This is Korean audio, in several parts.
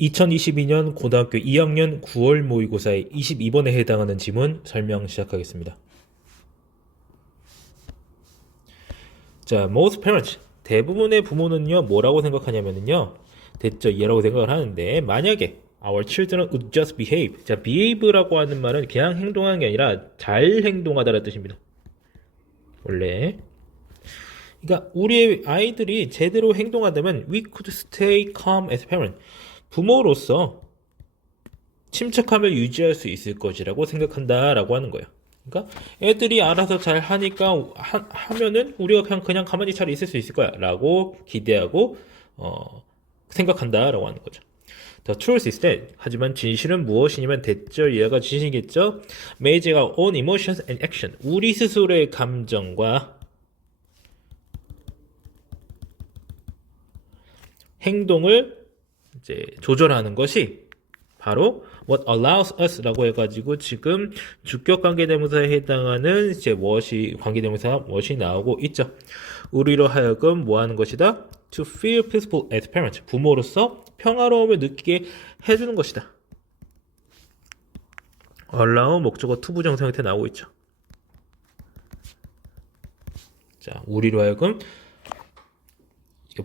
2022년 고등학교 2학년 9월 모의고사의 22번에 해당하는 지문 설명 시작하겠습니다. 자, most parents. 대부분의 부모는요, 뭐라고 생각하냐면요, 됐죠, 이라고 생각을 하는데, 만약에 our children would just behave. 자, behave라고 하는 말은 그냥 행동하는 게 아니라 잘 행동하다라는 뜻입니다. 원래. 그러니까 우리의 아이들이 제대로 행동한다면 we could stay calm as parent. 부모로서 침착함을 유지할 수 있을 것이라고 생각한다라고 하는 거예요. 그러니까 애들이 알아서 잘 하니까 하면은 우리가 그냥 가만히 잘 있을 수 있을 거야라고 기대하고 생각한다라고 하는 거죠. The truth is that 하지만 진실은 무엇이냐면 됐죠. 얘가 진실이겠죠. 메이제가 own emotions and action. 우리 스스로의 감정과 행동을 이제 조절하는 것이 바로 what allows us라고 해가지고 지금 주격 관계대명사에 해당하는 이제 what이 관계대명사 what이 나오고 있죠. 우리로 하여금 뭐 하는 것이다? To feel peaceful as parents. 부모로서 평화로움을 느끼게 해주는 것이다. allow 목적어 투부정사 형태 나오고 있죠. 자, 우리로 하여금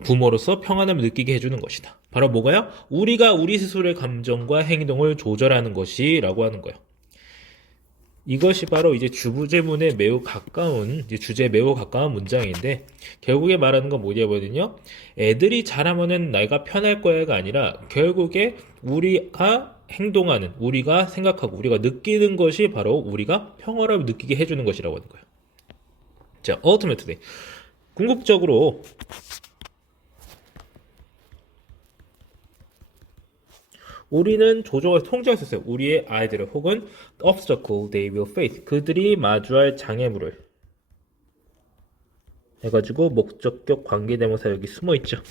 부모로서 평안함을 느끼게 해주는 것이다. 바로 뭐가요? 우리가 우리 스스로의 감정과 행동을 조절하는 것이라고 하는 거예요. 이것이 바로 이제 주제문에 매우 가까운, 이제 주제에 매우 가까운 문장인데, 결국에 말하는 건 뭐냐면요, 애들이 잘하면은 내가 편할 거야가 아니라, 결국에 우리가 행동하는, 우리가 생각하고, 우리가 느끼는 것이 바로 우리가 평화를 느끼게 해주는 것이라고 하는 거예요. 자, ultimately. 궁극적으로, 우리는 조정을 통제할 수 있어요. 우리의 아이들을 혹은 obstacle they will face. 그들이 마주할 장애물을 해가지고 목적격 관계대명사 여기 숨어 있죠.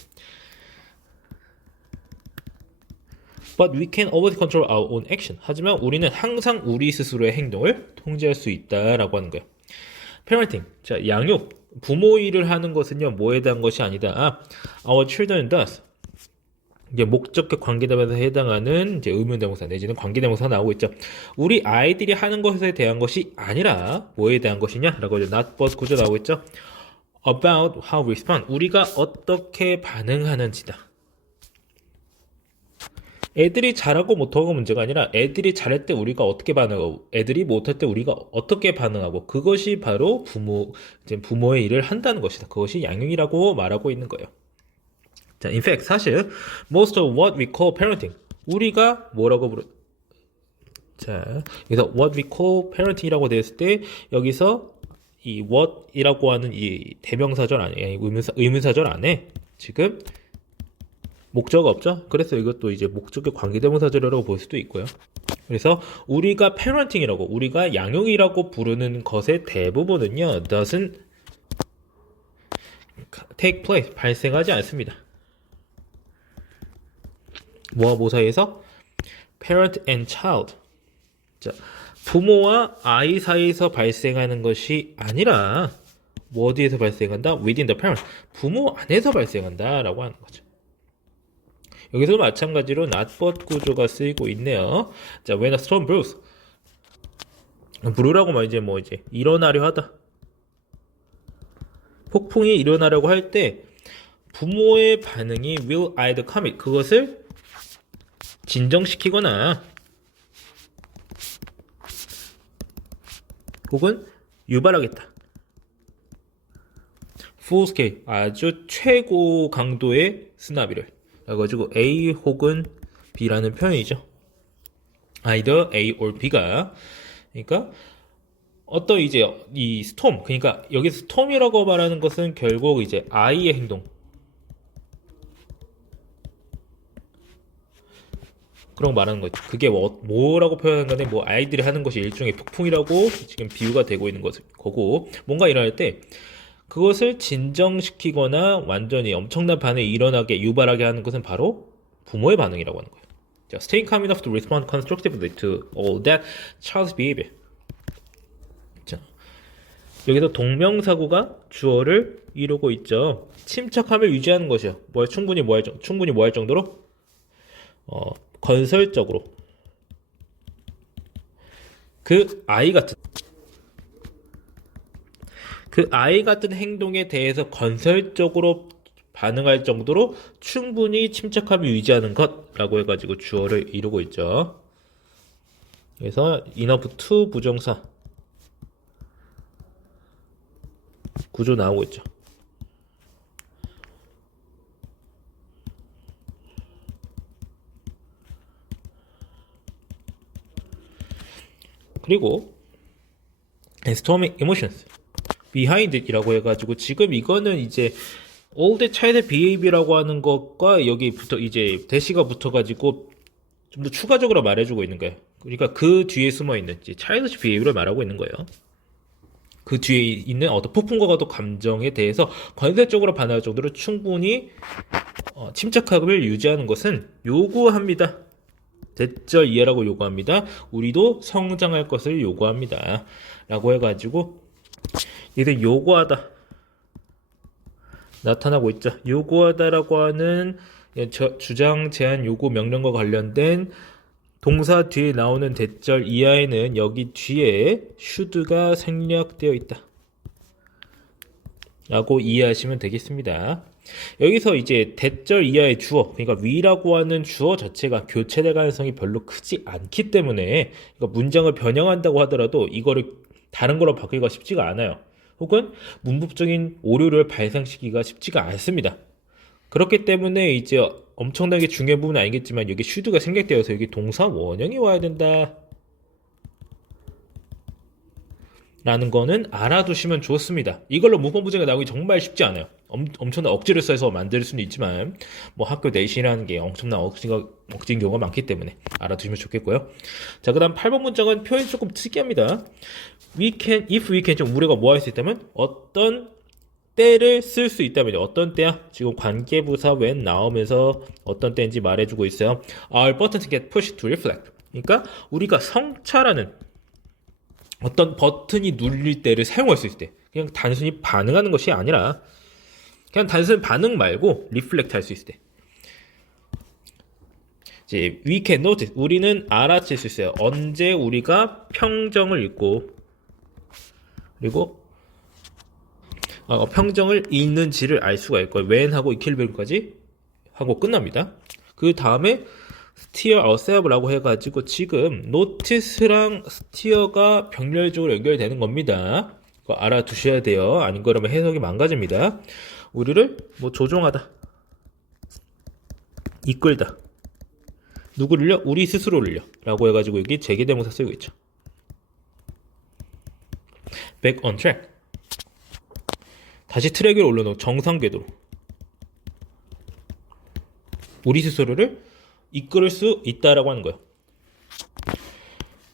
But we can always control our own action. 하지만 우리는 항상 우리 스스로의 행동을 통제할 수 있다라고 하는 거예요. parenting. 자, 양육. 부모 일을 하는 것은요, 뭐에 대한 것이 아니다. Our children does. 이제 목적격 관계대명사에 해당하는 이제 의문대명사 내지는 관계대명사가 나오고 있죠. 우리 아이들이 하는 것에 대한 것이 아니라 뭐에 대한 것이냐라고 이제 not but 구조 나오고 있죠. About how we respond. 우리가 어떻게 반응하는지다. 애들이 잘하고 못하고 문제가 아니라 애들이 잘할 때 우리가 어떻게 반응하고 애들이 못할 때 우리가 어떻게 반응하고 그것이 바로 부모의 일을 한다는 것이다. 그것이 양육이라고 말하고 있는 거예요. 자, in fact, 사실 most of what we call parenting 우리가 뭐라고 자, 여기서 what we call parenting이라고 되었을 때 여기서 이 what이라고 하는 이 대명사절 안에 의문사절 안에 지금 목적어 없죠? 그래서 이것도 이제 목적격 관계대명사절이라고 볼 수도 있고요. 그래서 우리가 parenting이라고 우리가 양육이라고 부르는 것의 대부분은요 doesn't take place 발생하지 않습니다. 뭐와 뭐 사이에서? parent and child. 자, 부모와 아이 사이에서 발생하는 것이 아니라 뭐 어디에서 발생한다? within the parent. 부모 안에서 발생한다라고 하는 거죠. 여기서 마찬가지로 not but 구조가 쓰이고 있네요. 자, when a storm brews. 부르라고 말 이제 뭐 이제 일어나려 하다. 폭풍이 일어나려고 할 때 부모의 반응이 will either commit 그것을 진정시키거나 혹은 유발하겠다. full scale 아주 최고 강도의 쓰나미를 그래가지고 A 혹은 B라는 표현이죠. either A or B가 그러니까 어떤 이제 이 스톰 그러니까 여기 스톰이라고 말하는 것은 결국 이제 아이의 행동 그런 거 말하는 거죠. 그게 뭐라고 표현하는 건데 뭐 아이들이 하는 것이 일종의 폭풍이라고 지금 비유가 되고 있는 거고 뭔가 일어날 때 그것을 진정시키거나 완전히 엄청난 반응이 일어나게 유발하게 하는 것은 바로 부모의 반응이라고 하는 거예요. 자, stay calm enough to respond constructively to all that child's behavior. 자, 여기서 동명사구가 주어를 이루고 있죠. 침착함을 유지하는 것이요. 충분히 뭐 할 정도로 건설적으로 그 아이 같은 행동에 대해서 건설적으로 반응할 정도로 충분히 침착함을 유지하는 것라고 해가지고 주어를 이루고 있죠. 그래서 enough to 부정사 구조 나오고 있죠. 그리고 storming emotions behind it이라고 해가지고 지금 이거는 이제 all the child behavior라고 하는 것과 여기부터 이제 대시가 붙어가지고 좀 더 추가적으로 말해주고 있는 거예요. 그러니까 그 뒤에 숨어 있는 이제 childish behavior를 말하고 있는 거예요. 그 뒤에 있는 어떤 폭풍과 같은 감정에 대해서 건설적으로 반응할 정도로 충분히 침착함을 유지하는 것은 요구합니다. 대절 이해라고 요구합니다. 우리도 성장할 것을 요구합니다. 라고 해가지고 이들 요구하다 나타나고 있죠. 요구하다라고 하는 주장, 제안, 요구, 명령과 관련된 동사 뒤에 나오는 대절 이하에는 여기 뒤에 should가 생략되어 있다 라고 이해하시면 되겠습니다. 여기서 이제 대절 이하의 주어, 그러니까 we라고 하는 주어 자체가 교체될 가능성이 별로 크지 않기 때문에 문장을 변형한다고 하더라도 이거를 다른 거로 바꾸기가 쉽지가 않아요. 혹은 문법적인 오류를 발생시키기가 쉽지가 않습니다. 그렇기 때문에 이제 엄청나게 중요한 부분은 아니겠지만 여기 should가 생략되어서 여기 동사 원형이 와야 된다 라는 거는 알아두시면 좋습니다. 이걸로 문법 문제가 나오기 정말 쉽지 않아요. 엄청난 억지를 써서 만들 수는 있지만 뭐 학교 내신이라는 게 엄청난 억지인 경우가 많기 때문에 알아두시면 좋겠고요. 자, 그 다음 8번 문장은 표현이 조금 특이합니다. if we can 좀 우리가 뭐 할 수 있다면 어떤 때를 쓸 수 있다면 어떤 때야? 지금 관계부사 when 나오면서 어떤 때인지 말해주고 있어요. Our buttons get pushed to reflect. 그러니까 우리가 성찰하는 어떤 버튼이 눌릴 때를 사용할 수 있을 때 그냥 단순히 반응하는 것이 아니라 그냥 단순히 반응 말고 리플렉트 할 수 있을 때 이제 we can notice 우리는 알아챌 수 있어요. 언제 우리가 평정을 읽고 그리고 평정을 읽는지를 알 수가 있고요. when하고 equilibrium까지 하고 끝납니다. 그 다음에 steer ourselves라고 해가지고 지금 notice랑 steer가 병렬적으로 연결되는 겁니다. 그거 알아두셔야 돼요. 아닌 거라면 해석이 망가집니다. 우리를 뭐 조종하다, 이끌다, 누구를요? 우리 스스로를요. 라고 해가지고 여기 재개대명사 쓰고 있죠. back on track. 다시 트랙 위로 올려놓은 정상 궤도로 우리 스스로를 이끌을 수 있다라고 하는 거예요.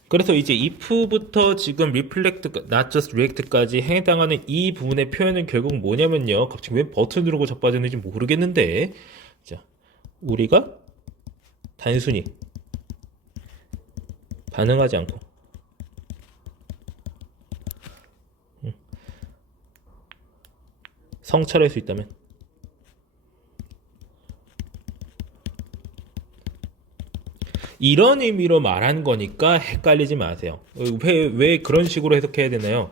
그래서 이제 if부터 지금 reflect, not just react까지 해당하는 이 부분의 표현은 결국 뭐냐면요. 갑자기 왜 버튼 누르고 자빠졌는지 모르겠는데, 자, 우리가 단순히 반응하지 않고 성찰할 수 있다면 이런 의미로 말한 거니까 헷갈리지 마세요. 왜 그런 식으로 해석해야 되나요?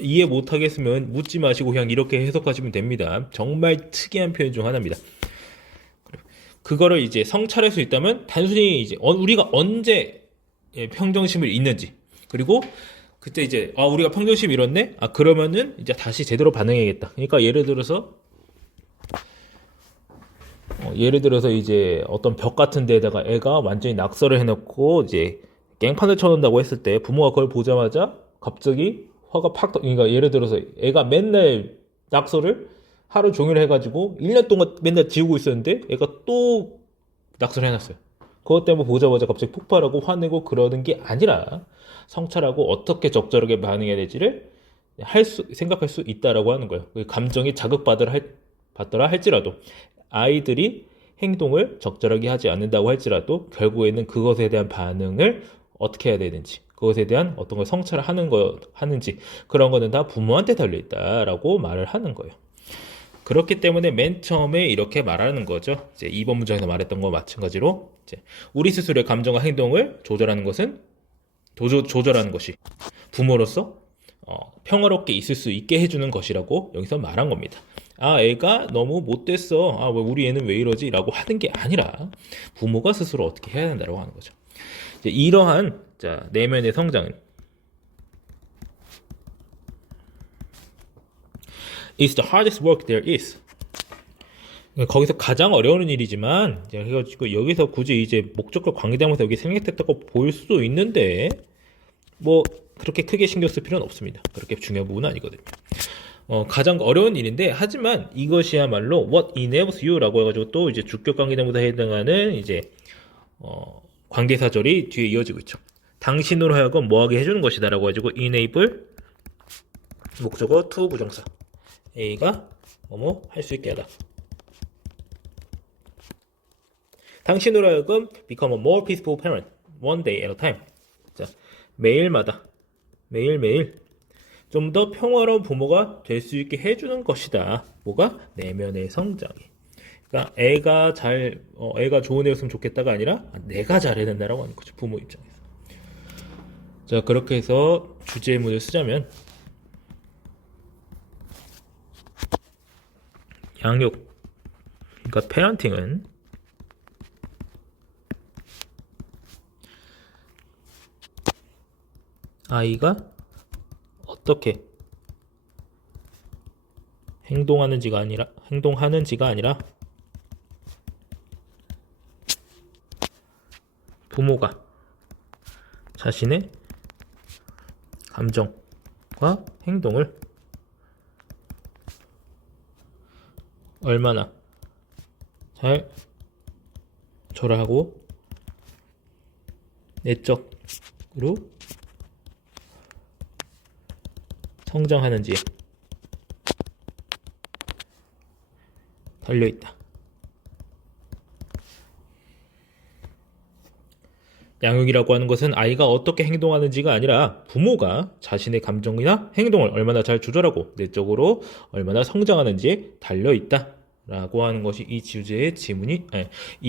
이해 못하겠으면 묻지 마시고 그냥 이렇게 해석하시면 됩니다. 정말 특이한 표현 중 하나입니다. 그거를 이제 성찰할 수 있다면 단순히 이제 우리가 언제 평정심을 잃는지 그리고 그때 이제 우리가 평정심 잃었네? 그러면은 이제 다시 제대로 반응해야겠다. 그러니까 예를 들어서 이제 어떤 벽 같은 데다가 애가 완전히 낙서를 해놓고 이제 깽판을 쳐놓는다고 했을 때 부모가 그걸 보자마자 갑자기 화가 그러니까 예를 들어서 애가 맨날 낙서를 하루 종일 해가지고 1년 동안 맨날 지우고 있었는데 애가 또 낙서를 해놨어요. 그것 때문에 보자마자 갑자기 폭발하고 화내고 그러는 게 아니라 성찰하고 어떻게 적절하게 반응해야 될지를 생각할 수 있다라고 하는 거예요. 감정이 자극받더라 할지라도 아이들이 행동을 적절하게 하지 않는다고 할지라도 결국에는 그것에 대한 반응을 어떻게 해야 되는지 그것에 대한 어떤 걸 성찰을 하는지 그런 거는 다 부모한테 달려있다라고 말을 하는 거예요. 그렇기 때문에 맨 처음에 이렇게 말하는 거죠. 이제 2번 문장에서 말했던 거와 마찬가지로 이제 우리 스스로의 감정과 행동을 조절하는 것은 조절하는 것이 부모로서 평화롭게 있을 수 있게 해주는 것이라고 여기서 말한 겁니다. 아, 애가 너무 못됐어. 아, 왜 우리 애는 왜 이러지? 라고 하는 게 아니라 부모가 스스로 어떻게 해야 된다고 하는 거죠. 이제 이러한 내면의 성장은 is the hardest work there is. 거기서 가장 어려운 일이지만 그래가지고 여기서 굳이 이제 목적과 관계되면서 여기 생략됐다고 볼 수도 있는데 뭐 그렇게 크게 신경 쓸 필요는 없습니다. 그렇게 중요한 부분은 아니거든요. 가장 어려운 일인데 하지만 이것이야말로 what enables you라고 해가지고 또 이제 주격 관계대명사에 해당하는 이제 관계사절이 뒤에 이어지고 있죠. 당신으로 하여금 뭐하게 해주는 것이다라고 해가지고 enable 목적어 to 부정사 A가 뭐뭐 할 수 있게 하다. 당신으로 하여금 become a more peaceful parent one day at a time. 자, 매일마다 매일매일 좀 더 평화로운 부모가 될 수 있게 해주는 것이다. 뭐가? 내면의 성장이. 그러니까 애가 좋은 애였으면 좋겠다가 아니라 내가 잘해야 된다라고 하는 거죠. 부모 입장에서. 자, 그렇게 해서 주제문을 쓰자면 양육, 그러니까 페런팅은 아이가 어떻게 행동하는지가 아니라 부모가 자신의 감정과 행동을 얼마나 잘 조절하고 내적으로 성장하는지에 달려있다. 양육이라고 하는 것은 아이가 어떻게 행동하는지가 아니라 부모가 자신의 감정이나 행동을 얼마나 잘 조절하고 내적으로 얼마나 성장하는지에 달려있다 라고 하는 것이 이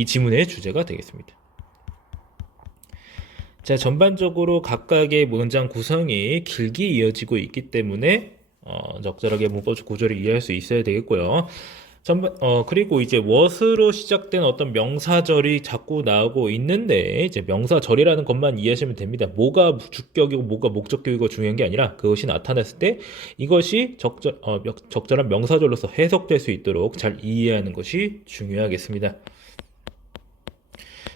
지문의 주제가 되겠습니다. 자, 전반적으로 각각의 문장 구성이 길게 이어지고 있기 때문에 적절하게 문법 구조를 이해할 수 있어야 되겠고요. 그리고 이제 what으로 시작된 어떤 명사절이 자꾸 나오고 있는데 이제 명사절이라는 것만 이해하시면 됩니다. 뭐가 주격이고 뭐가 목적격이고 중요한 게 아니라 그것이 나타났을 때 이것이 적절한 명사절로서 해석될 수 있도록 잘 이해하는 것이 중요하겠습니다.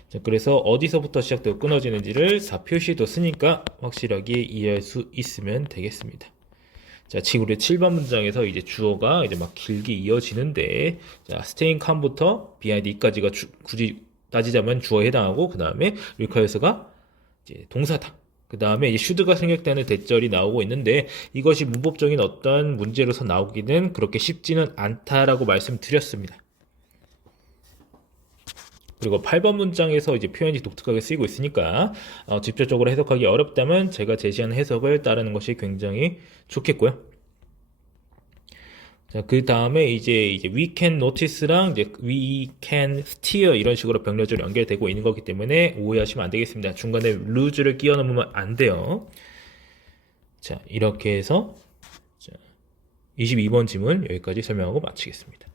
자, 그래서 어디서부터 시작되고 끊어지는지를 다 표시해뒀으니까 확실하게 이해할 수 있으면 되겠습니다. 자, 지금 우리 7번 문장에서 이제 주어가 이제 막 길게 이어지는데, 자, staying calm부터 BID까지가 굳이 따지자면 주어에 해당하고, 그 다음에 requires가 이제 동사다. 그 다음에 이제 should가 생략되는 대절이 나오고 있는데, 이것이 문법적인 어떤 문제로서 나오기는 그렇게 쉽지는 않다라고 말씀드렸습니다. 그리고 8번 문장에서 이제 표현이 독특하게 쓰이고 있으니까 직접적으로 해석하기 어렵다면 제가 제시한 해석을 따르는 것이 굉장히 좋겠고요. 자, 그 다음에 이제 we can notice랑 이제 we can steer 이런 식으로 병렬적으로 연결되고 있는 거기 때문에 오해하시면 안 되겠습니다. 중간에 lose를 끼워 넣으면 안 돼요. 자, 이렇게 해서 22번 지문 여기까지 설명하고 마치겠습니다.